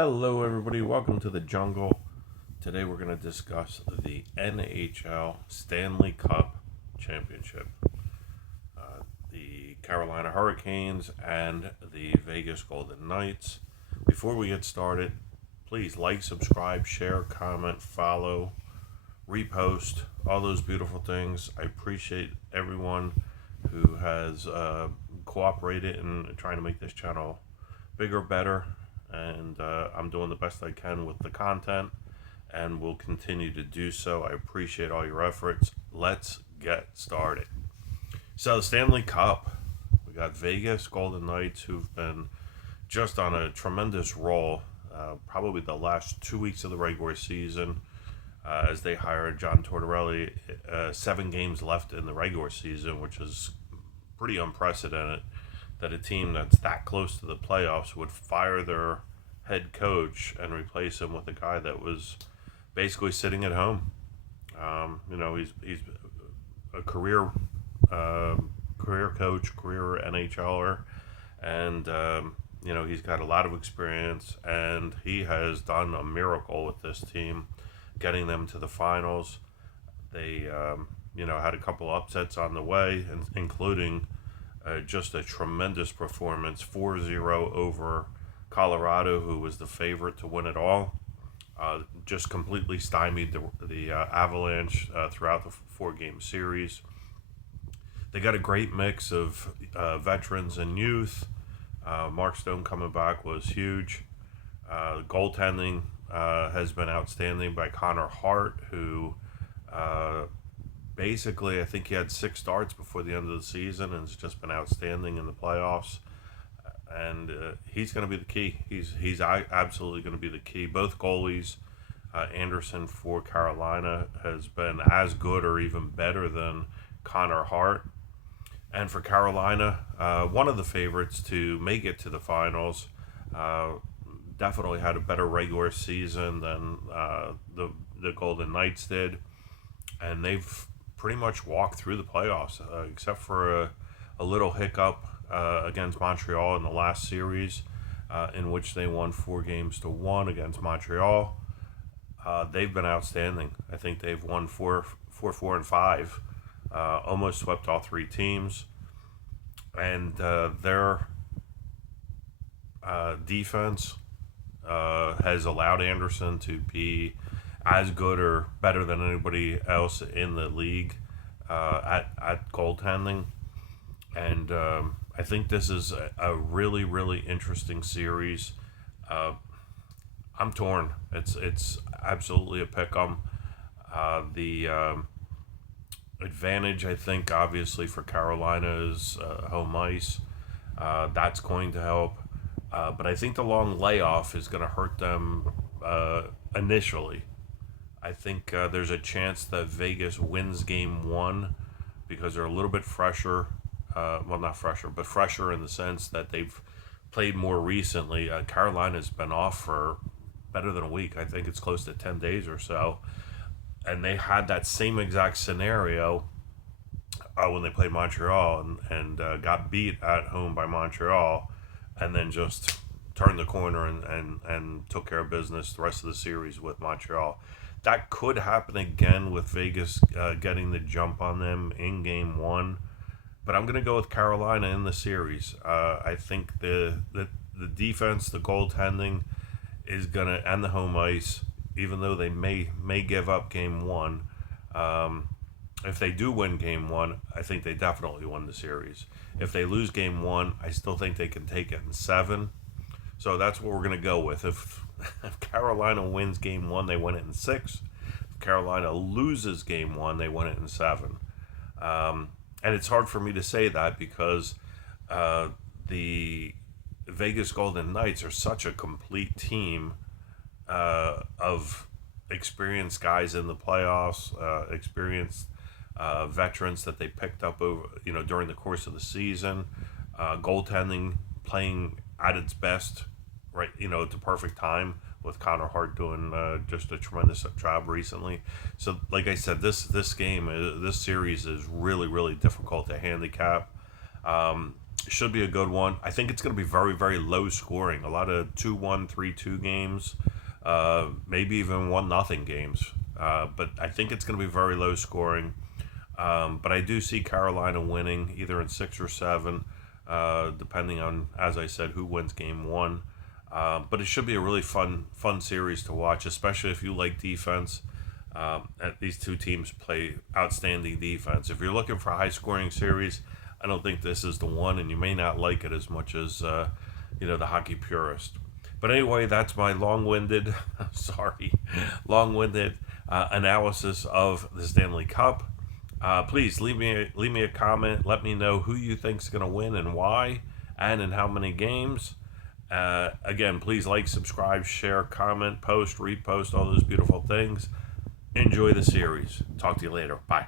Hello, everybody. Welcome to the jungle. Today, we're going to discuss the NHL Stanley Cup Championship. The Carolina Hurricanes and the Vegas Golden Knights. Before we get started, please like, subscribe, share, comment, follow, repost, all those beautiful things. I appreciate everyone who has cooperated in trying to make this channel bigger, better, and I'm doing the best I can with the content and will continue to do so. I appreciate all your efforts. Let's get started. So, the Stanley Cup, we got Vegas Golden Knights, who've been just on a tremendous roll, probably the last 2 weeks of the regular season, as they hired John Tortorelli. 7 games left in the regular season, which is pretty unprecedented that a team that's that close to the playoffs would fire their head coach and replace him with a guy that was basically sitting at home. He's a career coach, career NHLer, and he's got a lot of experience, and he has done a miracle with this team, getting them to the finals. They had a couple upsets on the way, including just a tremendous performance, 4-0 over Colorado, who was the favorite to win it all. Just completely stymied the Avalanche throughout the 4-game series. They got a great mix of veterans and youth. Mark Stone coming back was huge. Goaltending has been outstanding by Connor Hart, who basically, I think he had 6 starts before the end of the season and has just been outstanding in the playoffs. And he's going to be the key. He's absolutely going to be the key. Both goalies, Anderson for Carolina has been as good or even better than Connor Hart. And for Carolina, one of the favorites to make it to the finals, definitely had a better regular season than the Golden Knights did. And they've pretty much walked through the playoffs, except for a little hiccup against Montreal in the last series, in which they won 4-1 against Montreal. They've been outstanding. I think they've won 4, 4, and 5. Almost swept all 3 teams. And their defense has allowed Anderson to be as good or better than anybody else in the league at goaltending. And I think this is a really, really interesting series. I'm torn. It's absolutely a pick-em. The advantage, I think, obviously for Carolina is home ice. That's going to help. But I think the long layoff is going to hurt them initially. I think there's a chance that Vegas wins game 1 because they're a little bit fresher. Not fresher, but fresher in the sense that they've played more recently. Carolina's been off for better than a week. I think it's close to 10 days or so. And they had that same exact scenario when they played Montreal and got beat at home by Montreal, and then just turned the corner and took care of business the rest of the series with Montreal. That could happen again with Vegas getting the jump on them in game 1. But I'm going to go with Carolina in the series. I think the defense, the goaltending is going to, and the home ice, even though they may give up game 1, if they do win game 1, I think they definitely win the series. If they lose game 1, I still think they can take it in 7. So that's what we're going to go with. If Carolina wins game 1, they win it in 6. If Carolina loses game 1, they win it in 7. And it's hard for me to say that because the Vegas Golden Knights are such a complete team of experienced guys in the playoffs, experienced veterans that they picked up over during the course of the season, goaltending playing at its best, right? At the perfect time, with Connor Hart doing just a tremendous job recently. So, like I said, this series is really, really difficult to handicap. Should be a good one. I think it's going to be very, very low scoring. A lot of 2-1, 3-2 games, maybe even 1-0 games. But I think it's going to be very low scoring. But I do see Carolina winning either in 6 or 7, depending on, as I said, who wins game one. But it should be a really fun series to watch, especially if you like defense. These two teams play outstanding defense. If you're looking for a high scoring series, I don't think this is the one, and you may not like it as much as the hockey purist. But anyway, that's my long-winded, long-winded analysis of the Stanley Cup. Please leave me a comment. Let me know who you think's going to win and why, and in how many games. Again, please like, subscribe, share, comment, post, repost, all those beautiful things. Enjoy the series. Talk to you later. Bye.